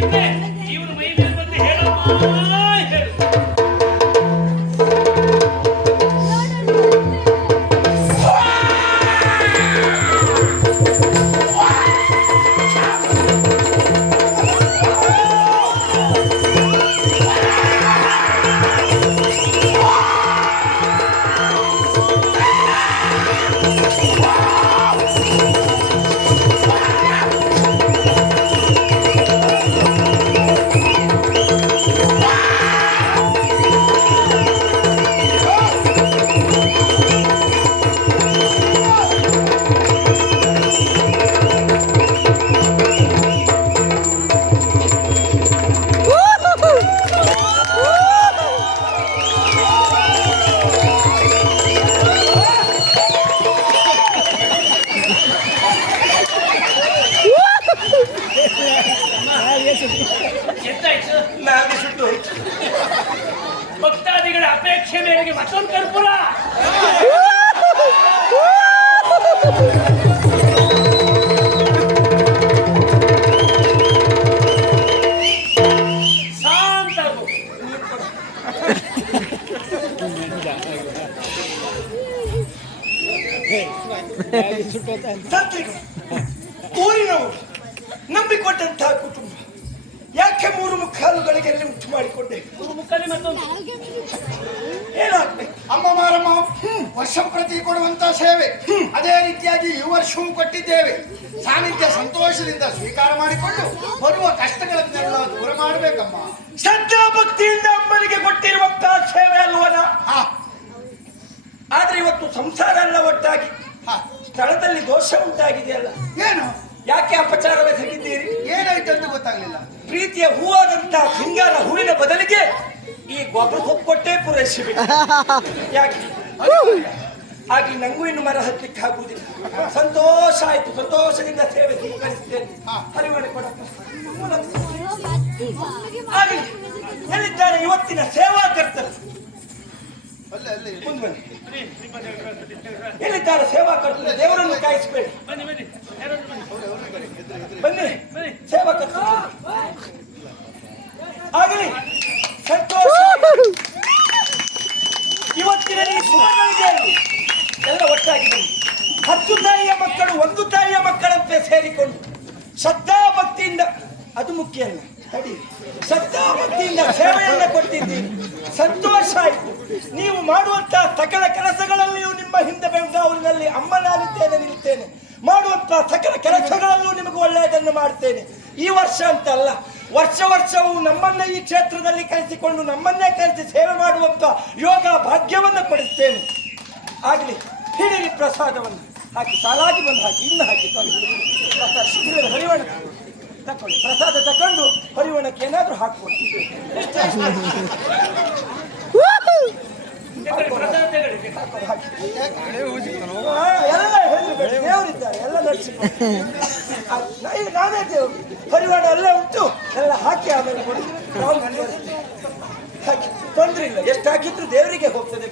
ಇದ್ರೆ ಇವನು ಮೈ ಮೇಲೆ ಬಂದು ಹೇಳಮ್ಮ ಹೇಳು. ನಾಲ್ಗೆ ಸುಟ್ಟು ಭಕ್ತಾದಿಗಳ ಅಪೇಕ್ಷೆ ಮೇರೆಗೆ ಮತ್ತೊಂದು ಕರ್ಪೂರ ಶಾಂತ ತಂತ್ರಿಗಳು ಊರಿನವರು ನಂಬಿಕೊಂಡಂತಹ ಕುಟುಂಬ ಯಾಕೆ 3 ಮುಕ್ಕಾಲುಗಳಿಗೆ ಉಂಟು ಮಾಡಿಕೊಂಡೆ? ಮುಖದಲ್ಲಿ ಮತ್ತೊಂದು ಏನಾಗ್ಬೇಕು? ಅಮ್ಮ ಮಾರಮ್ಮ ವರ್ಷ ಪ್ರತಿ ಕೊಡುವಂತ ಸೇವೆ ಅದೇ ರೀತಿಯಾಗಿ ಈ ವರ್ಷವೂ ಕೊಟ್ಟಿದ್ದೇವೆ. ಸಾನ್ನಿಧ್ಯ ಸಂತೋಷದಿಂದ ಸ್ವೀಕಾರ ಮಾಡಿಕೊಂಡು ಬರುವ ಕಷ್ಟಗಳನ್ನೆಲ್ಲ ದೂರ ಮಾಡಬೇಕಮ್ಮ. ಶ್ರದ್ಧಾ ಭಕ್ತಿಯಿಂದ ಅಮ್ಮನಿಗೆ ಕೊಟ್ಟಿರುವಂತಹ ಸೇವೆ ಅಲ್ವನ? ಆದ್ರೆ ಇವತ್ತು ಸಂಸಾರ ಎಲ್ಲ ಒಟ್ಟಾಗಿ ಸ್ಥಳದಲ್ಲಿ ದೋಷ ಉಂಟಾಗಿದೆಯಲ್ಲ, ಏನು ಯಾಕೆ ಅಪಚಾರವೇ ತೆಗಿದ್ದೀರಿ? ಏನಾಯ್ತು ಅಂತ ಗೊತ್ತಾಗ್ಲಿಲ್ಲ. ಪ್ರೀತಿಯ ಹೂವಾದಂತಹ ಸಿಂಗಾರ ಹೂವಿನ ಬದಲಿಗೆ ಈ ಗೊಬ್ಬರ ಕೊಟ್ಟೆ ಪೂರೈಸಬೇಕು. ಯಾಕೆ ಆಗ್ಲಿ ನಂಗೂ ಇನ್ನು ಮರ ಹತ್ತಲಿಕ್ಕೆ ಆಗುವುದಿಲ್ಲ. ಸಂತೋಷ ಆಯ್ತು, ಸಂತೋಷದಿಂದ ಸೇವೆ ಸ್ವೀಕರಿಸ್ತೇನೆ. ಹರಿವಣೆ ಕೊಡಪ್ಪ. ಆಗ್ಲಿ ಎಲ್ಲಿದ್ದಾರೆ ಇವತ್ತಿನ ಸೇವಾಕರ್ತರು? ಮುಂದೆ ಬನ್ನಿ. ಎಲ್ಲಿದ್ದಾರೆ ಸೇವಾಕರ್ತರು? ದೇವರನ್ನು ಕಾಯಿಸಬೇಡಿ. ಬನ್ನಿ ಸೇವಾಕರ್ತರು. ಆಗಲಿ ಸಂತೋಷ. ಇವತ್ತಿನ ಈ ಶುಭಗಳಿಗೆ ಎಲ್ಲ ಒಟ್ಟಾಗಿ ಬನ್ನಿ. 10 ತಾಯಿಯ ಮಕ್ಕಳು 1 ತಾಯಿಯ ಮಕ್ಕಳಂತೆ ಸೇರಿಕೊಂಡು ಶ್ರದ್ಧಾ ಭಕ್ತಿಯಿಂದ, ಅದು ಮುಖ್ಯ ಅಲ್ಲ, ಶ್ರದ್ಧಾ ಭಕ್ತಿಯಿಂದ ಸೇವೆಯನ್ನ ಕೊಟ್ಟಿದ್ದೀರಿ. ಸಂತೋಷ ಆಯಿತು. ನೀವು ಮಾಡುವಂತಹ ಸಕಲ ಕೆಲಸಗಳಲ್ಲಿಯೂ ನಿಮ್ಮ ಹಿಂದೆ ಬೆಂಗಾವಲಿನಲ್ಲಿ ಅಮ್ಮ ನಾನಿದ್ದೇನೆ, ನಿಲ್ತೇನೆ. ಮಾಡುವಂತಹ ಸಕಲ ಕೆಲಸಗಳಲ್ಲೂ ನಿಮಗೆ ಒಳ್ಳೆಯದನ್ನು ಮಾಡ್ತೇನೆ. ಈ ವರ್ಷ ಅಂತ ಅಲ್ಲ, ವರ್ಷವೂ ನಮ್ಮನ್ನೇ ಈ ಕ್ಷೇತ್ರದಲ್ಲಿ ಕರೆಸಿಕೊಂಡು ನಮ್ಮನ್ನೇ ಕರೆಸಿ ಸೇವೆ ಮಾಡುವಂತ ಯೋಗ ಭಾಗ್ಯವನ್ನು ಕೊಡಿಸ್ತೇನೆ. ಆಗಲಿ ಹಿಡಿರಿ ಪ್ರಸಾದವನ್ನು ಹಾಕಿ, ಸಾಲಾಗಿ ಬಂದು ಹಾಕಿ, ಇನ್ನು ಹಾಕಿ ಹರಿವಣ ತಕೊಳ್ಳಿ. ಪ್ರಸಾದ ತಕೊಂಡು ಹರಿವಣಕ್ಕೆ ಏನಾದ್ರೂ ಹಾಕ್ಬೋದು. ಎಲ್ಲ ಹೇಳಿಬೇಡಿ, ದೇವರಿದ್ದಾರೆ, ಎಲ್ಲ ನಡೆಸಿಕೊಂಡು ಈಗ ನಾನೇ ದೇವರು. ಹರಿವಾಣ ಎಲ್ಲ ಉಂಟು, ಎಲ್ಲ ಹಾಕಿ ಆಮೇಲೆ ಕೊಡಿ, ನಾವು ಮುಂದುವರಿಸ್ತೀವಿ. ಹಾಕಿ ತೊಂದ್ರೆ ಇಲ್ಲ, ಎಷ್ಟು ಹಾಕಿದ್ರು ದೇವರಿಗೆ ಹೋಗ್ತದೆ.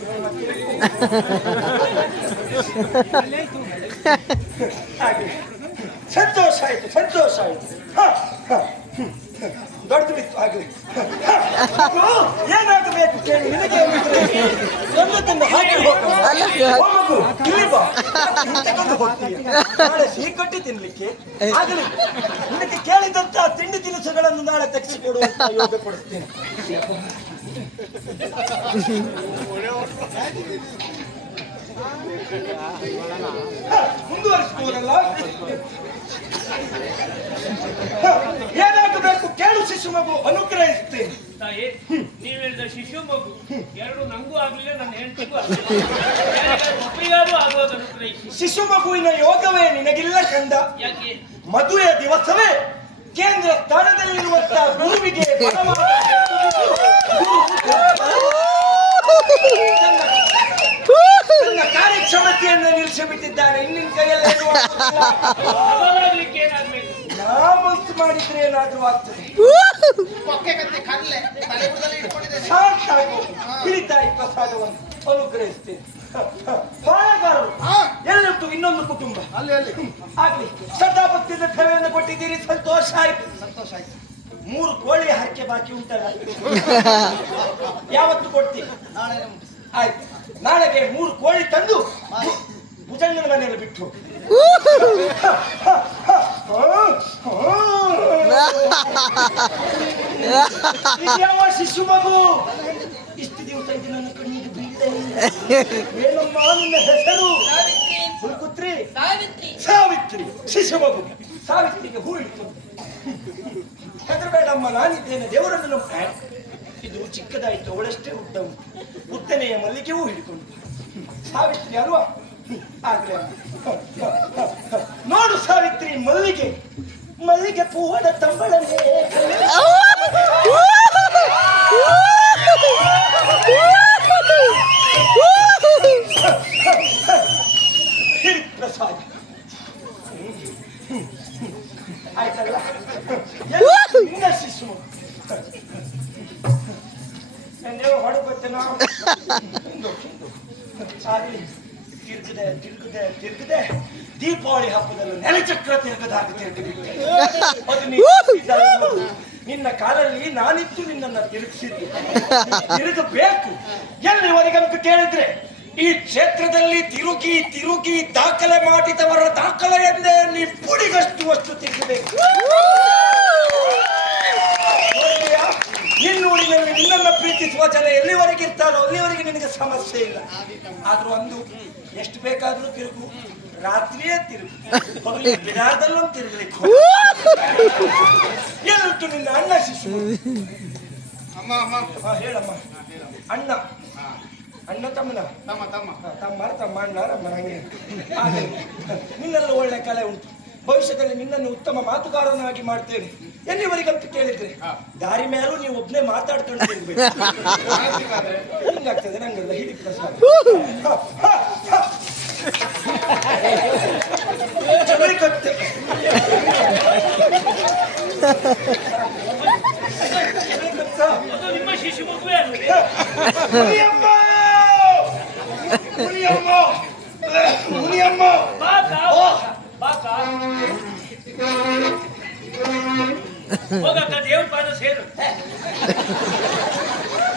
ಸಂತೋಷ ಆಯ್ತು, ಸಂತೋಷ ಆಯ್ತು. ದೊಡ್ಡದು ಬಿತ್ತು. ಆಗಲಿ ಏನಾಗಬೇಕು ಕೇಳಿ, ನಿನಗೆ ತಂದು ಹಾಕಿ ನಾಳೆ ಸಿಹಿ ಕಟ್ಟಿ ತಿನ್ಲಿಕ್ಕೆ. ಆಗಲಿ ನಿನಗೆ ಕೇಳಿದಂತ ತಿಂಡಿ ತಿನಿಸುಗಳನ್ನು ನಾಳೆ ತೆಗೆಸಿಕೊಡುವಂತ ಯೋಗ ಕೊಡುತ್ತೇನೆ. ಮುಂದುವರಿಸಬಹುದಲ್ಲ? ಏನಾಗಬೇಕು ಕೇಳು ಶಿಶು ಮಗು, ಅನುಗ್ರಹಿಸ್ತೇನೆ. ತಾಯಿ ನೀವು ಹೇಳಿದ ಶಿಶು ಮಗು ಎರಡು ನಂಗೂ ಆಗ್ಲಿಲ್ಲ, ನನ್ನ ಹೆಂಡತಿಗೂ ಒಬ್ಬರಿಗಾದ್ರೂ ಆಗೋದು ಅನುಗ್ರಹಿಸಿ. ಶಿಶು ಮಗುವಿನ ಯೋಗವೇ ನಿನಗಿಲ್ಲ ಕಂದ. ಯಾಕೆ? ಮದುವೆಯ ದಿವಸವೇ ಕೇಂದ್ರ ಸ್ಥಾನದಲ್ಲಿರುವಂತಹ ಗುರುವಿಗೆ ತನ್ನ ಕಾರ್ಯಕ್ಷಮತೆಯನ್ನು ನಿಲ್ಲಿಸಿಬಿಟ್ಟಿದ್ದಾನೆ. ಇನ್ನಿನ ಕೈಯಲ್ಲಿ ನಾ ಮನಸ್ಸು ಮಾಡಿದ್ರೆ ಏನಾದ್ರೂ ಆಗ್ತದೆ. ಶಾಂತ ಆಗು, ಹಿಡಿತಾಯಿ ಪ್ರಸಾದವನ್ನು ಅನುಗ್ರಹಿಸ್ತೇನೆ. ಬಾಳಗಾರರು ಎಲ್ಲುಂಟು ಇನ್ನೊಂದು ಕುಟುಂಬ. ಅಲ್ಲಿ ಆಗ್ಲಿ ಶ್ರದ್ಧಾಭಕ್ತಿಯಿಂದ ಸೇವೆಯನ್ನು ಕೊಟ್ಟಿದ್ದೀರಿ, ಸಂತೋಷ ಆಯ್ತು. ಸಂತೋಷ ಆಯ್ತು. 3 ಕೋಳಿ ಹರಕೆ ಬಾಕಿ ಉಂಟಲ್ಲ, ಯಾವತ್ತು ಕೊಡ್ತೀನಿ? ನಾಳೆ ಆಯ್ತು, ನಾಳೆಗೆ 3 ಕೋಳಿ ತಂದು ಭುಜಂಗನ ಮನೆಯಲ್ಲಿ ಬಿಟ್ಟು ಯಾವ ಶಿಶು ಮಗು ಇಷ್ಟು ದಿವಸ ಇದು ನನ್ನ ಕಣ್ಣಿಗೆ ಬೀಳ್ತಾ ಇಲ್ಲ. ಏನಮ್ಮ ನಿನ್ನ ಹೆಸರು? ಹುಡುಕುತ್ರಿ ಸಾವಿತ್ರಿ. ಶಿಶು ಮಗು ಸಾವಿತ್ರಿಗೆ ಹೂ ಇಟ್ಟು ಹೆದರಬೇಡಮ್ಮ, ನಾನಿದ್ದೇನೆ, ದೇವರನ್ನು ನಂಬ. ಇದು ಚಿಕ್ಕದಾಯಿತು, ಅವಳಷ್ಟೇ ಉದ್ದ ಉಂಟು, ಉದ್ದನೆಯ ಮಲ್ಲಿಗೆಯೂ ಹಿಡ್ಕೊಂಡು ಸಾವಿತ್ರಿ ಅಲ್ವಾ? ಆಗ್ಲೇ ನೋಡು ಸಾವಿತ್ರಿ, ಮಲ್ಲಿಗೆ ಮಲ್ಲಿಗೆ ಪೂವದ ತಂಬಳನೆ ಪ್ರಸಾದ ಆಯ್ತಲ್ಲ? ನಿನ್ನ ಶಿಶು ಎಂದೇವ ಹೊಡಗೊತ್ತೇನ ತಿರುಗದೆ ದೀಪಾವಳಿ ಹಬ್ಬದಲ್ಲೂ ನೆಲಚಕ್ರ ತಿರುಗದಾಗಿ ನಿನ್ನ ಕಾಲಲ್ಲಿ ನಾನಿತ್ತು ನಿನ್ನನ್ನು ತಿರುಗಿಸಿದ್ದು. ತಿರುಗಬೇಕು ಎಲ್ಲಿವರೆಗಂತ ಕೇಳಿದ್ರೆ ಈ ಕ್ಷೇತ್ರದಲ್ಲಿ ತಿರುಗಿ ತಿರುಗಿ ದಾಖಲೆ ಮಾಡಿದವರ ದಾಖಲೆಯನ್ನೇ ನೀ ಪುಡಿಗಷ್ಟು ಅಷ್ಟು ತಿರುಗಬೇಕು. ನಿನ್ನೂರಿನಲ್ಲಿ ನಿನ್ನನ್ನು ಪ್ರೀತಿಸುವ ಜನ ಎಲ್ಲಿವರೆಗೆ ಇರ್ತಾರೋ ಅಲ್ಲಿವರೆಗೆ ನಿನಗೆ ಸಮಸ್ಯೆ ಇಲ್ಲ. ಆದ್ರೂ ಒಂದು ಎಷ್ಟು ಬೇಕಾದ್ರೂ ತಿರುಗು, ರಾತ್ರಿಯೇ ತಿರುಗು, ಬಿಡಾರದಲ್ಲೂ ತಿರುಗಲಿಕ್ಕೆ ಎಲ್ಲಿಟ್ಟು ನಿನ್ನ ಅಣ್ಣ ಶಿಶು? ಹೇಳಮ್ಮ. ಅಣ್ಣ ಅಣ್ಣ ತಮ್ಮನ ತಮ್ಮ ಅಣ್ಣ ಹಂಗೆ. ನಿನ್ನೆಲ್ಲ ಒಳ್ಳೆ ಕಲೆ ಉಂಟು, ಭವಿಷ್ಯದಲ್ಲಿ ನಿನ್ನನ್ನು ಉತ್ತಮ ಮಾತುಗಾರನಾಗಿ ಮಾಡ್ತೇನೆ. ಎಲ್ಲಿವರೆಗಂತ ಕೇಳಿದ್ರೆ ದಾರಿ ಮೇಲೂ ನೀವು ಒಬ್ಬನೇ ಮಾತಾಡ್ಕೊಂಡು ತಿರ್ಬೇಕು. ಹಿಂಗಾಗ್ತದೆ ನಂಗೆಲ್ಲ ಹಿಡಿ ಪ್ರಸಾದ. ಕತ್ತೆ ನಿಮ್ಮ ಶಿಶು ಮಗುವೆ ಹೋಗಕ್ಕ ದೇವ್ರ ಪಾದ ಸೇರು.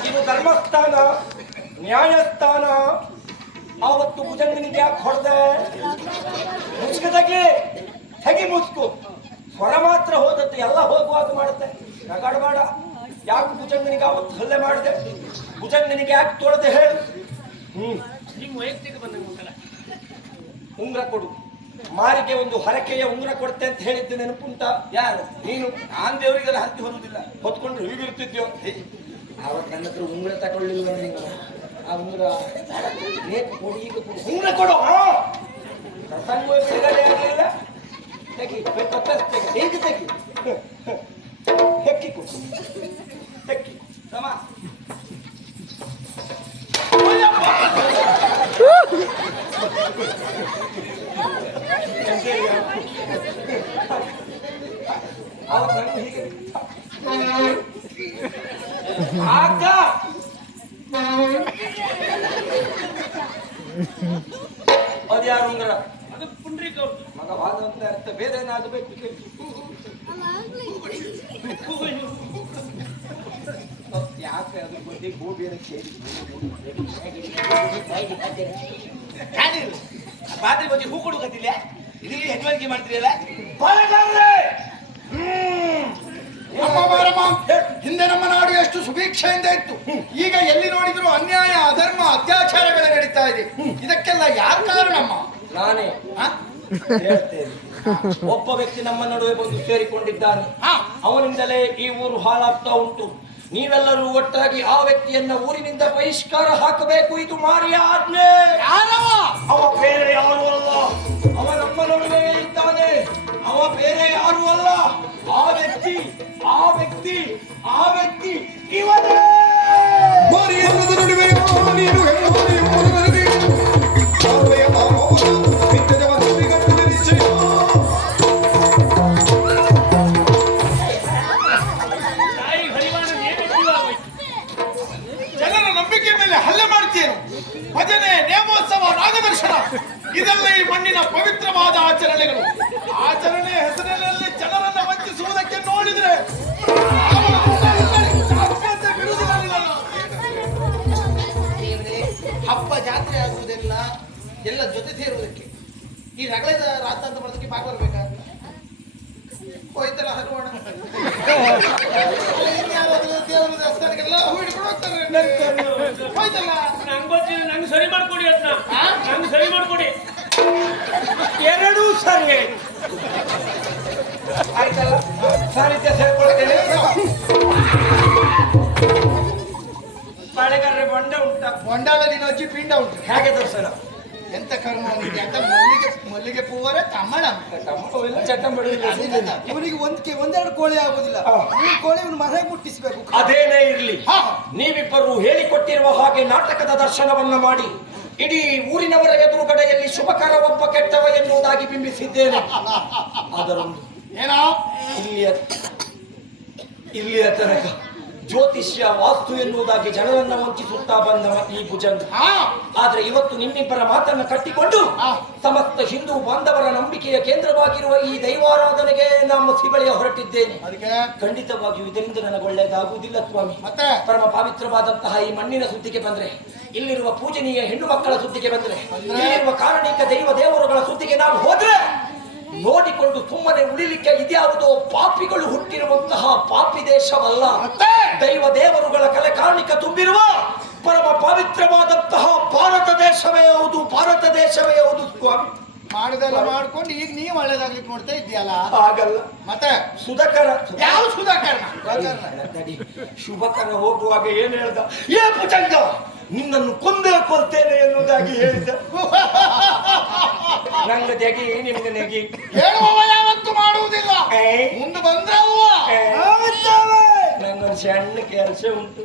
ಇದು ಧರ್ಮಸ್ಥಾನ, ನ್ಯಾಯಸ್ಥಾನ. ಆವತ್ತು ಭುಜಂಗನಿಗೆ ಯಾಕೆ ಹೊಡೆದೆ? ಮುಚ್ಕದಾಗೆ ತೆಗಿ ಮುಚ್ಕು. ಸ್ವರ ಮಾತ್ರ ಹೋದದ್ದು, ಎಲ್ಲ ಹೋಗುವಾಗ ಮಾಡುತ್ತೆ. ನಗಾಡಬೇಡ. ಯಾಕೆ ಭುಜಂಗನಿಗೆ ಆವತ್ತು ಹಲ್ಲೆ ಮಾಡಿದೆ? ಭುಜಂಗನಿಗೆ ಯಾಕೆ ತೊಳೆದೆ ಹೇಳು? ನಿಮ್ಮ ವೈಯಕ್ತಿಕ ಬಂದಂಗ ಉಂಟಲ್ಲ. ಉಂಗ್ರ ಕೊಡು, ಮಾರಿಗೆ ಒಂದು ಹರಕೆಯ ಉಂಗ್ರ ಕೊಡ್ತೆ ಅಂತ ಹೇಳಿದ್ದು ನೆನಪುಂಟ? ಯಾರು? ನೀನು. ನಾನ್ ದೇವರಿಗೆಲ್ಲ ಹತ್ತಿ ಹೊರುದಿಲ್ಲ, ಹೊತ್ಕೊಂಡು ಹೀಗಿರ್ತಿದ್ಯೋ. ಆವತ್ತು ನನ್ನ ಹತ್ರ ಉಂಗ್ರ ತಗೊಳ್ಳಿಲ್ವ ನೀವು? ಆ ಉಂಗ್ರ ಕೊಡು, ಈಗ ಕೊಡು. ಉಂಗ್ರ ಕೊಡು. ಪ್ರಸಂಗ ಬಿಡುಗಡೆ ಆಗಲಿಲ್ಲ. ತೆಗಿ, ಹೇಗೆ ತೆಗಿ, ಹೆಕ್ಕಿ ಕೊಡು, ಹೆಕ್ಕಿ ಸಮ. ಹೀಗೆ ಆಗ ಅದ್ಯಾರು ಉಂಗ್ರ? ಅದು ಪುಂಡ್ರಿಕ ಮಗ ವಾದ ಅಂತ ಅರ್ಥ, ಬೇರೆ ಏನಾಗಬೇಕು? ಯಾಕೆ ಅದ್ರ ಬಗ್ಗೆ ಗೋಬಿಯನ್ನು ಸೇರಿ ಪಾತ್ರೆ ಬಗ್ಗೆ ಹೂ ಕೊಡುಗತ್ತಿಲ್ಲ, ಇದು ಹೆಗ್ವರಿಕೆ ಮಾಡ್ತೀರಲ್ಲ? ಹಿಂದೆ ನಮ್ಮ ನಾಡು ಎಷ್ಟು ಸುಭಿಕ್ಷೆಯಿಂದ ಇತ್ತು, ಈಗ ಎಲ್ಲಿ ನೋಡಿದ್ರು ಅನ್ಯಾಯ, ಅಧರ್ಮ, ಅತ್ಯಾಚಾರಗಳು ನಡೀತಾ ಇದೆ. ಇದಕ್ಕೆಲ್ಲ ಯಾರು ಕಾರಣಮ್ಮ? ನಾನೇ ಹೇಳ್ತೇನೆ. ಒಬ್ಬ ವ್ಯಕ್ತಿ ನಮ್ಮ ನಡುವೆ ಬಂದು ಸೇರಿಕೊಂಡಿದ್ದಾನೆ, ಅವನಿಂದಲೇ ಈ ಊರು ಹಾಳಾಗ್ತಾ ಉಂಟು. ನೀವೆಲ್ಲರೂ ಒಟ್ಟಾಗಿ ಆ ವ್ಯಕ್ತಿಯನ್ನ ಊರಿನಿಂದ ಬಹಿಷ್ಕಾರ ಹಾಕಬೇಕು. ಇದು ಮಾರಿಯ ಆಜ್ಞೆ. ಅವ ಬೇರೆ ಯಾರು ಅಲ್ಲ, ಅವ ನಮ್ಮ ನಡುವೆ ಇದ್ದಾನೆ. ಅವ ಬೇರೆ ಯಾರು ಅಲ್ಲ, ಆ ವ್ಯಕ್ತಿ ಇವನೇ. ಜನರ ನಂಬಿಕೆ ಮೇಲೆ ಹಲ್ಲೆ ಮಾಡ್ತೀಯೇನು? ಭಜನೆ, ನೇಮೋತ್ಸವ, ನಾಗದರ್ಶನ ಇದೆಲ್ಲ ಈ ಮಣ್ಣಿನ ಪವಿತ್ರವಾದ ಆಚರಣೆಗಳು. ಆಚರಣೆ ಹೆಸರಿನಲ್ಲಿ ಜನರನ್ನು ವಂಚಿಸುವುದಕ್ಕೆ ನೋಡಿದ್ರೆ ಎಲ್ಲ ಜೊತೆ ಸೇರುವುದಕ್ಕೆ ಈ ರಗಳೆದ ರಾತ ಅಂತ ಮಾಡೋದಕ್ಕೆ ಭಾಗ ಬರ್ಬೇಕಾ ಹೋಯ್ತಲ್ಲ ಹರವಾಣ ಇನ್ಯಾವಾದ್ರೂ ದೇವರ ದೇವಸ್ಥಾನಕ್ಕೆಲ್ಲ ಹೂ ಹಿಡ್ಕೊಂಡು ಹೋಗ್ತಾರೆ ಹೋಯ್ತಲ್ಲ ನಂಗೆ ಗೊತ್ತಿಲ್ಲ, ನಂಗೆ ಸರಿ ಮಾಡ್ಕೊಡಿ ಅದನ್ನ, ನಂಗೆ ಸರಿ ಮಾಡ್ಕೊಡಿ. ಎರಡೂ ಸರಿ ಆಯ್ತು. ಆಯ್ತಲ್ಲ, ಸಾಹಿತ್ಯ ಸೇರ್ಕೊಳ್ತೇನೆ. ಬಾಳೆಗಾರರೆ ಬಂಡ ಉಂಟಾ? ಮೊಂಡಾಲ ನೀನು ಅಜ್ಜಿ ಪಿಂಡ ಉಂಟು ಹೇಗೆ ದರ್ಶನ? ಎಂತ ಕರ್ಮ ಅವನಿಗೆ ಅಂತ ಮಲ್ಲಿಗೆ ಪೂವರ ತಮ್ಮಣ ಇವನಿಗೆ ಒಂದೆರಡು ಕೋಳಿ ಆಗುದಿಲ್ಲ. ಈ ಕೋಳಿ ಇವನು ಮನೆಗೆ ಮುಟ್ಟಿಸ್ಬೇಕು. ಅದೇನೇ ಇರ್ಲಿ, ನೀವಿಬ್ಬರು ಹೇಳಿಕೊಟ್ಟಿರುವ ಹಾಗೆ ನಾಟಕದ ದರ್ಶನವನ್ನ ಮಾಡಿ ಇಡೀ ಊರಿನವರ ಎದುರುಗಡೆಯಲ್ಲಿ ಶುಭಕರ ಒಬ್ಬ ಕೆಟ್ಟವ ಎನ್ನುವುದಾಗಿ ಬಿಂಬಿಸಿದ್ದೇನೆ. ಅದರೊಂದು ಏನೋ ಇಲ್ಲಿಯ ತನಕ ಜ್ಯೋತಿಷ್ಯ ವಾಸ್ತು ಎನ್ನುವುದಾಗಿ ಜನರನ್ನ ವಂಚಿಸುತ್ತಾ ಬಂದವ ಈ ಭುಜಂಗ. ಆದ್ರೆ ಇವತ್ತು ನಿಮ್ಮಿಬ್ಬರ ಮಾತನ್ನ ಕಟ್ಟಿಕೊಂಡು ಸಮಸ್ತ ಹಿಂದೂ ಬಾಂಧವರ ನಂಬಿಕೆಯ ಕೇಂದ್ರವಾಗಿರುವ ಈ ದೈವಾರಾಧನೆಗೆ ನಮ್ಮ ಸಿಬಳಿಯ ಹೊರಟಿದ್ದೇನೆ. ಅದಕ್ಕೆ ಖಂಡಿತವಾಗಿಯೂ ಇದರಿಂದ ನನಗೆ ಒಳ್ಳೆಯದಾಗುವುದಿಲ್ಲ ಸ್ವಾಮಿ. ಮತ್ತೆ ಪರಮ ಪವಿತ್ರವಾದಂತಹ ಈ ಮಣ್ಣಿನ ಸುದ್ದಿಗೆ ಬಂದ್ರೆ, ಇಲ್ಲಿರುವ ಪೂಜನೀಯ ಹೆಣ್ಣು ಮಕ್ಕಳ ಸುದ್ದಿಗೆ ಬಂದ್ರೆ, ಇಲ್ಲಿರುವ ಕಾರಣಿಕ ದೈವ ದೇವರುಗಳ ಸುದ್ದಿಗೆ ನಾವು ಹೋದ್ರೆ ನೋಡಿಕೊಂಡು ಸುಮ್ಮನೆ ಉಳಿಲಿಕ್ಕೆ ಇದ್ಯಾವುದೋ ಪಾಪಿಗಳು ಹುಟ್ಟಿರುವಂತಹ ಪಾಪಿ ದೇಶವಲ್ಲ. ದೈವ ದೇವರುಗಳ ಕಲೆ ಕಾರಣಿಕ ತುಂಬಿರುವ ಪರಮ ಪವಿತ್ರವಾದಂತಹ ಭಾರತ ದೇಶವೇ ಹೌದು, ಭಾರತ ದೇಶವೇ ಹೌದು ಸ್ವಾಮಿ. ಮಾಡುದೆಲ್ಲ ಮಾಡ್ಕೊಂಡು ಈಗ ನೀವು ಒಳ್ಳೇದಾಗ್ಲಿಕ್ಕೆ ನೋಡ್ತಾ ಇದ್ದೀಯಲ್ಲ. ಆಗಲ್ಲ. ಮತ್ತೆ ಸುಧಾಕರ ಯಾವ ಸುಧಾಕರ್ಣ? ಶುಭಕರ ಹೋಗುವಾಗ ಏನ್ ಹೇಳ್ದ? ಏ ಭುಜಂಗ, ನಿನ್ನನ್ನು ಕೊಂದೇ ಕೊಲ್ತೇನೆ ಎನ್ನುವುದಾಗಿ ಹೇಳಿದ. ನಂಗ ತೆಗಿ, ನಿಮ್ಗೆ ನೆಗಿ. ಹೇಳುವವ ಯಾವತ್ತು ಮಾಡುವುದಿಲ್ಲ, ಮುಂದೆ ಬಂದ್ರವ. ನಂಗೊಂದು ಸಣ್ಣ ಕೆಲಸ ಉಂಟು.